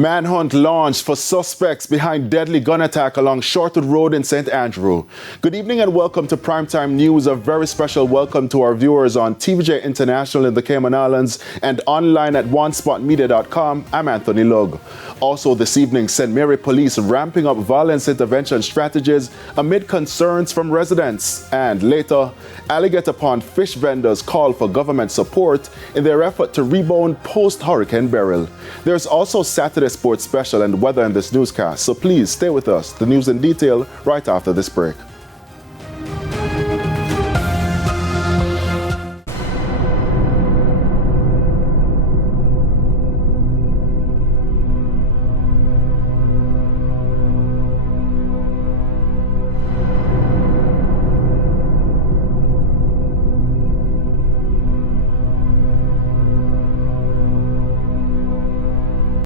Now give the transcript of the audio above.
Manhunt launched for suspects behind deadly gun attack along Shortwood Road in St. Andrew. Good evening and welcome to Primetime News. A very special welcome to our viewers on TVJ International in the Cayman Islands and online at onespotmedia.com. I'm Anthony Lug. Also this evening, St. Mary Police ramping up violence intervention strategies amid concerns from residents. And later, Alligator Pond fish vendors call for government support in their effort to rebound post-Hurricane Beryl. There's also Saturday Sports Special and weather in this newscast, so please stay with us. The news in detail right after this break.